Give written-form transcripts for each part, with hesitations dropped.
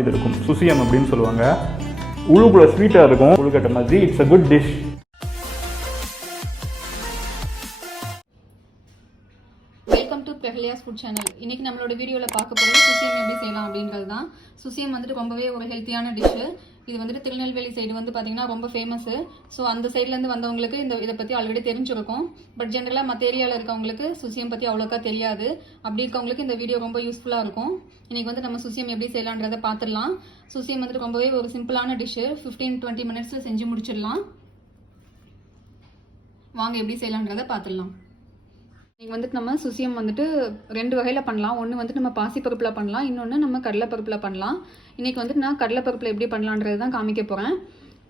இது இருக்கும். சுசியம் அப்படின்னு சொல்லுவாங்க. உள்ளுக்குள்ள ஸ்வீட்டாக இருக்கும். கொழுக்கட்டை மாதிரி. It's a good dish. Welcome to Prakalya's food channel. இன்றைக்கி நம்மளோட வீடியோவில் பார்க்க போகிறது சுசியம் எப்படி செய்யலாம் அப்படின்றது தான். சுசியம் வந்துட்டு ரொம்பவே ஒரு ஹெல்த்தியான டிஷ்ஷு. இது வந்துட்டு திருநெல்வேலி சைடு வந்து பார்த்திங்கன்னா ரொம்ப ஃபேமஸ்ஸு. ஸோ அந்த சைட்லேருந்து வந்தவங்களுக்கு இதை பற்றி ஆல்ரெடி தெரிஞ்சிருக்கும். பட் ஜென்ரலாக மற்ற ஏரியாவில் இருக்கவங்களுக்கு சுசியம் பற்றி அவ்வளோக்கா தெரியாது. அப்படி இருக்கவங்களுக்கு இந்த வீடியோ ரொம்ப யூஸ்ஃபுல்லாக இருக்கும். இன்றைக்கி வந்து நம்ம சுசியம் எப்படி செய்யலான்றதை பார்த்துடலாம். சுசியம் வந்துட்டு ரொம்பவே ஒரு சிம்பிளான டிஷ்ஷு. 15-20 மினிட்ஸில் செஞ்சு முடிச்சிடலாம். வாங்க எப்படி செய்யலான்றதை பார்த்துடலாம். இன்றைக்கி வந்துட்டு நம்ம சுசியம் வந்துட்டு 2 வகையில் பண்ணலாம். ஒன்று வந்துட்டு நம்ம பாசிப்பருப்பில் பண்ணலாம், இன்னொன்று நம்ம கடலைப்பருப்பில் பண்ணலாம். இன்றைக்கி வந்துட்டு நான் கடலைப்பருப்பில் எப்படி பண்ணலான்றது தான் காமிக்க போகிறேன்.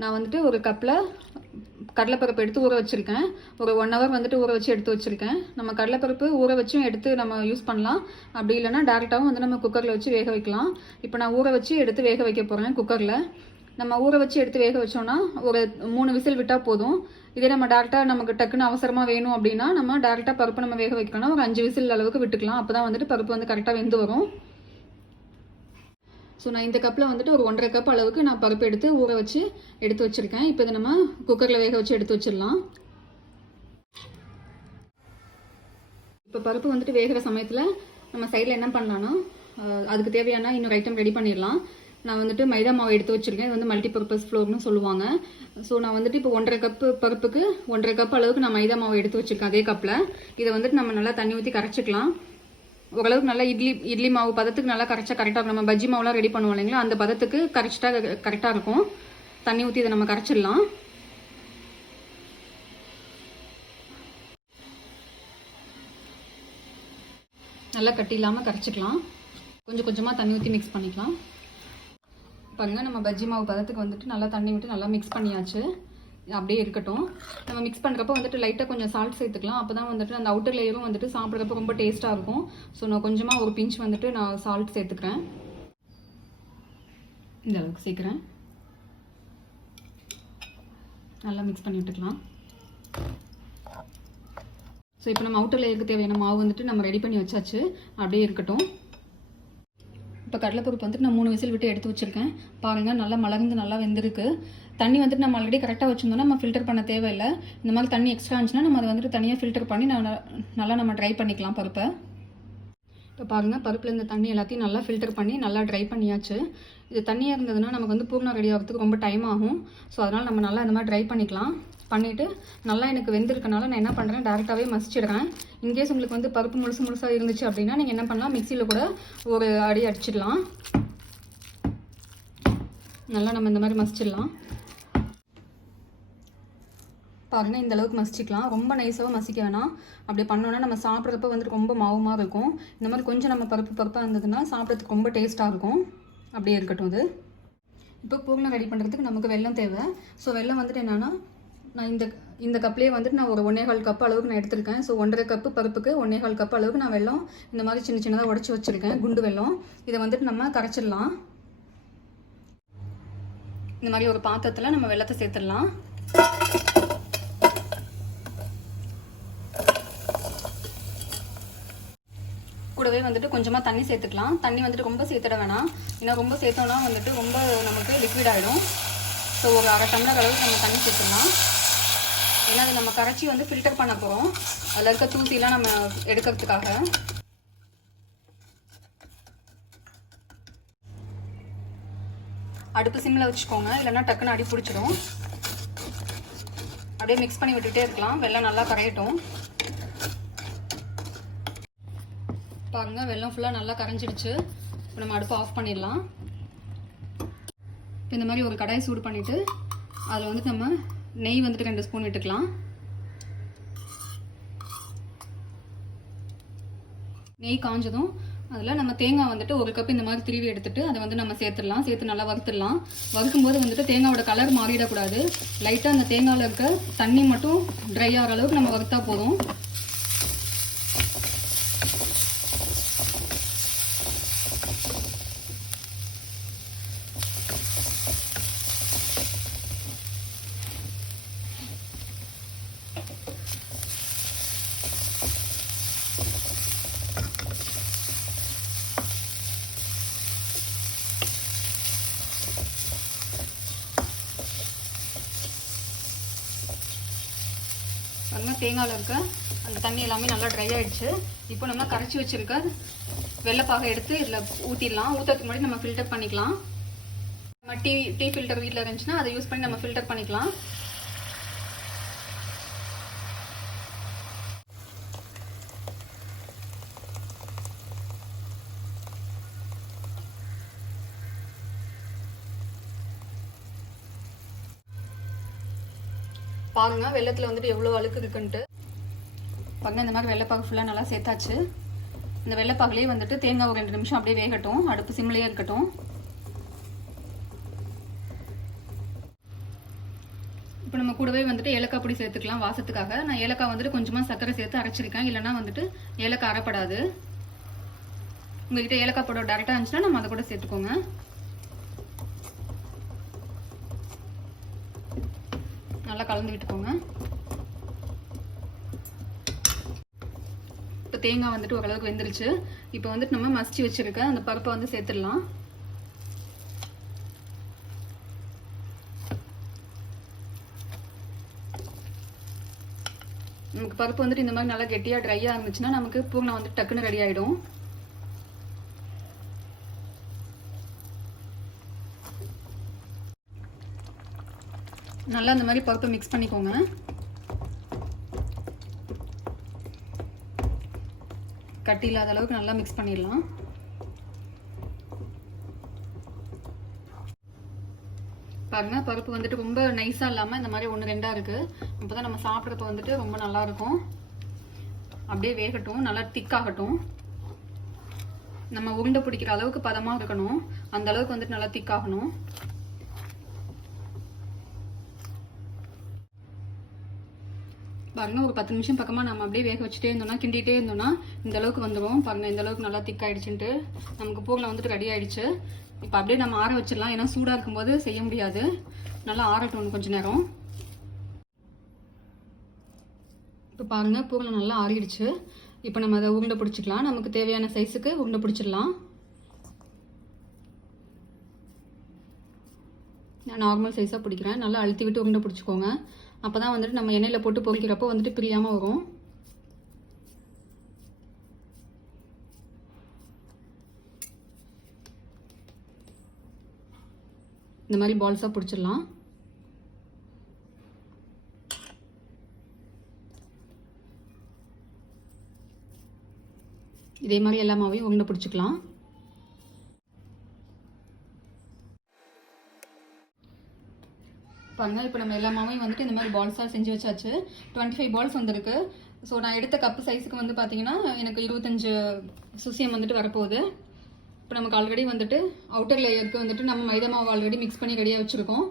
நான் வந்துட்டு ஒரு கப்பில் கடலைப்பருப்பு எடுத்து ஊற வச்சுருக்கேன். ஒரு 1 hour வந்துட்டு ஊற வச்சு எடுத்து வச்சுருக்கேன். நம்ம கடலைப்பருப்பு ஊற வச்சும் எடுத்து நம்ம யூஸ் பண்ணலாம். அப்படி இல்லைனா டேரெக்டாகவும் வந்து நம்ம குக்கரில் வச்சு வேக வைக்கலாம். இப்போ நான் ஊற வச்சு எடுத்து வேக வைக்க போகிறேன் குக்கரில். நம்ம ஊற வச்சு எடுத்து வேக வச்சோன்னா ஒரு 3 விசில் விட்டால் போதும். இதே நம்ம டேரெக்டாக நமக்கு டக்குன்னு அவசரமாக வேணும் அப்படின்னா நம்ம டேரெக்டாக பருப்பு நம்ம வேக வைக்கணும்னா ஒரு 5 விசில் அளவுக்கு விட்டுக்கலாம். அப்போ தான் வந்துட்டு பருப்பு வந்து கரெக்டாக வெந்து வரும். ஸோ நான் இந்த கப்பில் வந்துட்டு ஒரு 1.5 கப் அளவுக்கு நான் பருப்பு எடுத்து ஊற வச்சு எடுத்து வச்சுருக்கேன். இப்போ இதை நம்ம குக்கரில் வேக வச்சு எடுத்து வச்சிடலாம். இப்போ பருப்பு வந்துட்டு வேகிற சமயத்தில் நம்ம சைடில் என்ன பண்ணலான்னா அதுக்கு தேவையான இன்னொரு ஐட்டம் ரெடி பண்ணிடலாம். நான் வந்துட்டு மைதா மாவு எடுத்து வச்சுருக்கேன். இது வந்து மல்டிபர்பஸ் ஃப்ளோர்னு சொல்லுவாங்க. ஸோ நான் வந்துட்டு இப்போ 1.5 கப்பு பருப்புக்கு 1.5 கப் அளவுக்கு நான் மைதா மாவு எடுத்து வச்சுருக்கேன். அதே கப்பில் இதை வந்துட்டு நம்ம நல்லா தண்ணி ஊற்றி கரைச்சிக்கலாம். ஓரளவுக்கு நல்லா இட்லி மாவு பதத்துக்கு நல்லா கரைச்சா கரெக்டாக இருக்கும். நம்ம பஜ்ஜி மாவுலாம் ரெடி பண்ணுவோம் இல்லைங்களா, அந்த பதத்துக்கு கரைச்சிட்டா கரெக்டாக இருக்கும். தண்ணி ஊற்றி இதை நம்ம கரைச்சிடலாம். நல்லா கட்டி இல்லாமல் கரைச்சிக்கலாம். கொஞ்சம் கொஞ்சமாக தண்ணி ஊற்றி மிக்ஸ் பண்ணிக்கலாம். பாருங்கள், நம்ம பஜ்ஜி மாவு பதத்துக்கு வந்துட்டு நல்லா தண்ணி விட்டு நல்லா மிக்ஸ் பண்ணியாச்சு. அப்படியே இருக்கட்டும். நம்ம மிக்ஸ் பண்ணுறப்ப வந்துட்டு லைட்டாக கொஞ்சம் சால்ட் சேர்த்துக்கலாம். அப்போ தான் வந்துட்டு அந்த அவுட்டர் லேயரும் வந்துட்டு சாப்பிட்றப்ப ரொம்ப டேஸ்ட்டாக இருக்கும். ஸோ நான் கொஞ்சமாக ஒரு பிஞ்ச் வந்துட்டு நான் சால்ட் சேர்த்துக்கிறேன். இந்த அளவுக்கு சேர்க்குறேன். நல்லா மிக்ஸ் பண்ணி விட்டுக்கலாம். ஸோ இப்போ நம்ம அவுட்டர் லேயருக்கு தேவையான மாவு வந்துட்டு நம்ம ரெடி பண்ணி வச்சாச்சு. அப்படியே இருக்கட்டும். இப்போ கடலைப்பருப்பு வந்துட்டு நான் 3 விசில் விட்டு எடுத்து வச்சுருக்கேன். பாருங்கள், நல்லா மலர்ந்து நல்லா வெந்திருக்கு. தண்ணி வந்துட்டு நம்ம ஆல்ரெடி கரெக்டாக வச்சுருந்தோம்னா நம்ம ஃபில்டர் பண்ண தேவையில்லை. இந்த மாதிரி தண்ணி எக்ஸ்ட்ரா இருந்துச்சுன்னா நம்ம அதை வந்துட்டு தனியாக ஃபில்டர் பண்ணி நல்லா நம்ம ட்ரை பண்ணிக்கலாம் பருப்பை. இப்போ பாருங்கள், பருப்பில் இந்த தண்ணி எல்லாத்தையும் நல்லா ஃபில்டர் பண்ணி நல்லா ட்ரை பண்ணியாச்சு. இது தண்ணியாக இருந்ததுன்னா நமக்கு வந்து பூர்ணம் ரெடி ஆகிறதுக்கு ரொம்ப டைம் ஆகும். ஸோ அதனால் நம்ம நல்லா இந்த மாதிரி ட்ரை பண்ணிக்கலாம். பண்ணிவிட்டு நல்லா எனக்கு வெந்திருக்கனால நான் என்ன பண்ணுறேன், டேரெக்டாகவே மசிச்சிடுறேன். இன்கேஸ் உங்களுக்கு வந்து பருப்பு முழுசாக இருந்துச்சு அப்படின்னா நீங்கள் என்ன பண்ணலாம், மிக்சியில் கூட ஒரு அடி அடிச்சிடலாம். நல்லா நம்ம இந்த மாதிரி மசிச்சிடலாம். பாருங்கள், இந்த அளவுக்கு மசிச்சிக்கலாம். ரொம்ப நைஸாக மசிக்க வேணாம். அப்படி பண்ணோன்னா நம்ம சாப்பிட்றப்ப வந்துட்டு ரொம்ப மாவுமாக இருக்கும். இந்த மாதிரி கொஞ்சம் நம்ம பருப்பாக இருந்ததுன்னா சாப்பிட்றதுக்கு ரொம்ப டேஸ்ட்டாக இருக்கும். அப்படியே இருக்கட்டும். இது இப்போ பூர்ணம் ரெடி பண்ணுறதுக்கு நமக்கு வெல்லம் தேவை. ஸோ வெல்லம் வந்துட்டு என்னென்னா, நான் இந்த கப்லேயே வந்துட்டு நான் ஒரு 1.25 கப் அளவுக்கு நான் எடுத்திருக்கேன். ஸோ 1.5 கப்பு பருப்புக்கு 1.25 கப் அளவுக்கு நான் வெல்லம் இந்த மாதிரி சின்னதாக உடச்சி வச்சுருக்கேன். குண்டு வெல்லம். இதை வந்துட்டு நம்ம கரைச்சிடலாம். இந்த மாதிரி ஒரு பாத்திரத்தில் நம்ம வெல்லத்தை சேர்த்துடலாம். கூடவே வந்துட்டு கொஞ்சமாக தண்ணி சேர்த்துக்கலாம். தண்ணி வந்துட்டு ரொம்ப சேர்த்துட வேணாம். ஏன்னா ரொம்ப சேர்த்தோன்னா வந்துட்டு ரொம்ப நமக்கு லிக்விட் ஆகிடும். ஸோ ஒரு 1/2 டம்ளர் அளவுக்கு நம்ம தண்ணி சேர்த்துக்கலாம். ஏன்னா அது நம்ம கரைச்சி வந்து ஃபில்டர் பண்ண போகிறோம். அதில் இருக்க தூசிலாம் நம்ம எடுக்கிறதுக்காக. அடுப்பு சிம்மில் வச்சுக்கோங்க, இல்லைன்னா டக்குன்னு அடி பிடிச்சிடும். அப்படியே மிக்ஸ் பண்ணி விட்டுட்டே இருக்கலாம். வெல்லம் நல்லா கரையட்டும். பாருங்கள், வெல்லம் ஃபுல்லாக நல்லா கரைஞ்சிடுச்சு. இப்போ நம்ம அடுப்பை ஆஃப் பண்ணிடலாம். இந்த மாதிரி ஒரு கடாய் சூடு பண்ணிவிட்டு அதில் வந்துட்டு நம்ம நெய் வந்துட்டு 2 ஸ்பூன் விட்டுக்கலாம். நெய் காஞ்சதும் அதில் நம்ம தேங்காய் வந்துட்டு 1 கப் இந்த மாதிரி திருவி எடுத்துட்டு அதை வந்து நம்ம சேர்த்துடலாம். சேர்த்து நல்லா வறுத்துடலாம். வறுக்கும்போது வந்துட்டு தேங்காயோட கலர் மாறிடக்கூடாது. லைட்டாக அந்த தேங்காயில் இருக்க தண்ணி மட்டும் ட்ரை ஆகிற அளவுக்கு நம்ம வறுத்தா போதும். பாருங்கள் தேங்காயில் இருக்க அந்த தண்ணி எல்லாமே நல்லா ட்ரை ஆகிடுச்சு. இப்போ நம்ம கரைச்சி வச்சுருக்க வெள்ளைப்பாகை எடுத்து இதில் ஊற்றிடலாம். ஊற்றுறதுக்கு முன்னாடி நம்ம ஃபில்டர் பண்ணிக்கலாம். நம்ம டீ ஃபில்டர் வீட்டில் இருந்துச்சுன்னா அதை யூஸ் பண்ணி நம்ம ஃபில்டர் பண்ணிக்கலாம். பாருங்க வெள்ளத்தில் வந்துட்டு எவ்வளோ அழுக்கு இருக்குன்ட்டு. பாருங்க இந்த மாதிரி வெள்ளைப்பாகு ஃபுல்லாக நல்லா சேர்த்தாச்சு. இந்த வெள்ளைப்பாகுலேயே வந்துட்டு தேங்காய் ஒரு 2 நிமிஷம் அப்படியே வேகட்டும். அடுப்பு சிம்லேயே இருக்கட்டும். இப்போ நம்ம கூடவே வந்துட்டு ஏலக்காய் பொடி சேர்த்துக்கலாம் வாசத்துக்காக. நான் ஏலக்காய் வந்துட்டு கொஞ்சமாக சர்க்கரை சேர்த்து அரைச்சிருக்கேன். இல்லைனா வந்துட்டு ஏலக்காய் அரைப்படாது. உங்கள்கிட்ட ஏலக்காய் பொடி டேரெக்டாக இருந்துச்சுன்னா நம்ம அதை கூட சேர்த்துக்கோங்க. நல்லா கலந்து விட்டுக்கோங்க. இப்போ தேங்காய் வந்துட்டு ஓரளவுக்கு வெந்துருச்சு. இப்போ வந்துட்டு நம்ம மசிச்சு வச்சிருக்க அந்த பருப்பை வந்து சேர்த்துடலாம். நமக்கு பருப்பு வந்துட்டு இந்த மாதிரி நல்லா கெட்டியாக ட்ரையாக இருந்துச்சுன்னா நமக்கு பூர்ணம் வந்து டக்குன்னு ரெடி ஆகிடும். நல்லா இந்த மாதிரி பருப்பை மிக்ஸ் பண்ணிக்கோங்க. கட்டி இல்லாத அளவுக்கு நல்லா மிக்ஸ் பண்ணிடலாம். பாருங்க பருப்பு வந்துட்டு ரொம்ப நைஸாக இல்லாமல் இந்த மாதிரி 1-2 இருக்கு. அப்போ தான் நம்ம சாப்பிட்றப்ப வந்துட்டு ரொம்ப நல்லா இருக்கும். அப்படியே வேகட்டும், நல்லா திக்காகட்டும். நம்ம உருண்டை பிடிக்கிற அளவுக்கு பதமாக இருக்கணும். அந்த அளவுக்கு வந்துட்டு நல்லா திக்காகணும். பாருங்க ஒரு 10 நிமிஷம் பக்கமாக நம்ம அப்படியே வேக வச்சுட்டே இருந்தோம்னா கிண்டிகிட்டே இருந்தோம்னா இந்த அளவுக்கு வந்துடும். பாருங்க இந்த அளவுக்கு நல்லா திக்காயிடுச்சுன்ட்டு நமக்கு பூரில் வந்துட்டு ரெடி ஆயிடுச்சு. இப்போ அப்படியே நம்ம ஆற வச்சிடலாம். ஏன்னா சூடாக இருக்கும்போது செய்ய முடியாது. நல்லா ஆறட்டும் கொஞ்ச நேரம். இப்போ பாருங்க பூரில் நல்லா ஆறிடுச்சு. இப்போ நம்ம அதை உருண்டை பிடிச்சிக்கலாம். நமக்கு தேவையான சைஸுக்கு உருண்டை பிடிச்சிடலாம். நான் நார்மல் சைஸாக பிடிக்கிறேன். நல்லா அழுத்தி விட்டு உருண்டை பிடிச்சிக்கோங்க. அப்போ தான் வந்துட்டு நம்ம எண்ணெயில் போட்டு பொரிக்கிறப்போ வந்துட்டு பிரியாமல் வரும். இந்த மாதிரி பால்ஸாக பிடிச்சிடலாம். இதே மாதிரி எல்லா மாவையும் உருண்டை பிடிச்சிக்கலாம். பாருங்க இப்போ நம்ம எல்லா மாவையும் வந்துட்டு இந்த மாதிரி பால்ஸாக செஞ்சு வச்சாச்சு. 25 பால்ஸ் வந்திருக்கு. ஸோ நான் எடுத்த கப்பு சைஸுக்கு வந்து பார்த்தீங்கன்னா எனக்கு 25 சுசியம் வந்துட்டு வரப்போகுது. இப்போ நமக்கு ஆல்ரெடி வந்துட்டு அவுட்டர் லேயருக்கு வந்துட்டு நம்ம மைதா மாவு ஆல்ரெடி மிக்ஸ் பண்ணி ரெடியாக வச்சுருக்கோம்.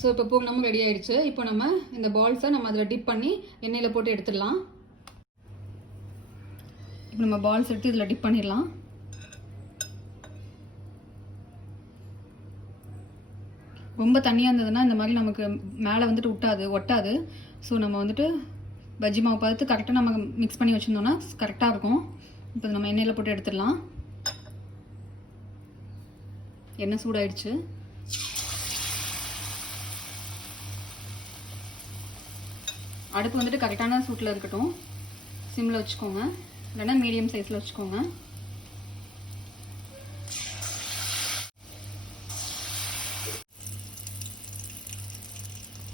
ஸோ இப்போ பூர்ணமும் ரெடி ஆகிடுச்சு. இப்போ நம்ம இந்த பால்ஸை நம்ம அதில் டிப் பண்ணி எண்ணெயில் போட்டு எடுத்துடலாம். இப்போ நம்ம பால்ஸ் எடுத்து இதில் டிப் பண்ணிடலாம். ரொம்ப தண்ணியாக இருந்ததுன்னா இந்த மாதிரி நமக்கு மேலே வந்துட்டு ஒட்டாது. ஸோ நம்ம வந்துட்டு பஜ்ஜி மாவு பார்த்து கரெக்டாக நம்ம மிக்ஸ் பண்ணி வச்சுருந்தோம்னா கரெக்டாக இருக்கும். இப்போ நம்ம எண்ணெயில் போட்டு எடுத்துடலாம். எண்ணெய் சூடாயிடுச்சு. அடுப்பு வந்துட்டு கரெக்டான சூட்டில் இருக்கட்டும். சிம்மில் வச்சுக்கோங்க, இல்லைன்னா மீடியம் சைஸில் வச்சுக்கோங்க.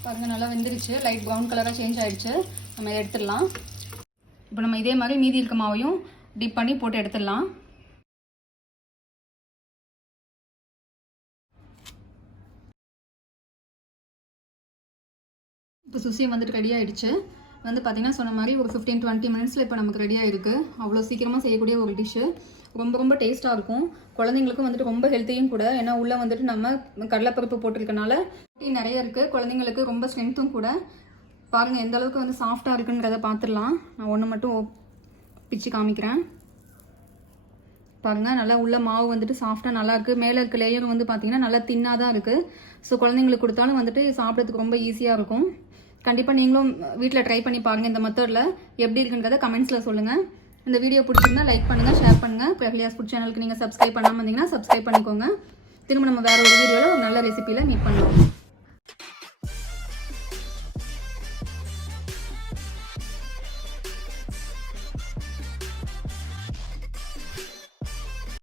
பாருங்க நல்லா வெந்துருச்சு. லைட் ப்ரௌன் கலராக சேஞ்ச் ஆகிடுச்சு. நம்ம இதை எடுத்துடலாம். இப்போ நம்ம இதே மாதிரி மீதி இருக்க மாவையும் டிப் பண்ணி போட்டு எடுத்துடலாம். இப்போ சுசியம் வந்துட்டு ரெடி ஆகிடுச்சு. வந்து பார்த்திங்கன்னா சொன்ன மாதிரி ஒரு 15-20 மினிட்ஸில் இப்போ நமக்கு ரெடி ஆகிருக்கு. அவ்வளோ சீக்கிரமாக செய்யக்கூடிய ஒரு டிஷ்ஷு. ரொம்ப டேஸ்ட்டாக இருக்கும். குழந்தைங்களுக்கும் வந்துட்டு ரொம்ப ஹெல்த்தியும் கூட. ஏன்னா உள்ளே வந்துட்டு நம்ம கடலைப்பருப்பு போட்டிருக்கனால நிறைய இருக்குது. குழந்தைங்களுக்கு ரொம்ப ஸ்ட்ரென்த்தும் கூட. பாருங்கள் எந்த அளவுக்கு வந்து சாஃப்டாக இருக்குன்றதை பார்த்துடலாம். நான் ஒன்று மட்டும் பிச்சு காமிக்கிறேன். பாருங்கள் நல்லா உள்ள மாவு வந்துட்டு சாஃப்டாக நல்லாயிருக்கு. மேலே இருக்க லேயர் வந்து பார்த்திங்கன்னா நல்லா தின்னாக தான் இருக்குது. ஸோ குழந்தைங்களுக்கு கொடுத்தாலும் வந்துட்டு சாப்பிட்றதுக்கு ரொம்ப ஈஸியாக இருக்கும். கண்டிப்பாக நீங்களும் வீட்டில் ட்ரை பண்ணி பாருங்கள். இந்த மெத்தடில் எப்படி இருக்குன்றதை கமெண்ட்ஸில் சொல்லுங்கள். இந்த வீடியோ பிடிச்சிருந்தா லைக் பண்ணுங்கள், ஷேர் பண்ணுங்கள். பிரகலியாஸ் ஃபுட் சேனலுக்கு நீங்கள் சப்ஸ்கிரைப் பண்ணாமல் இருந்தீங்கன்னா சப்ஸ்கிரைப் பண்ணிக்கோங்க. திரும்ப நம்ம வேறு ஒரு வீடியோவில் ஒரு நல்ல ரெசிபியில் மீட் பண்ணலாம்.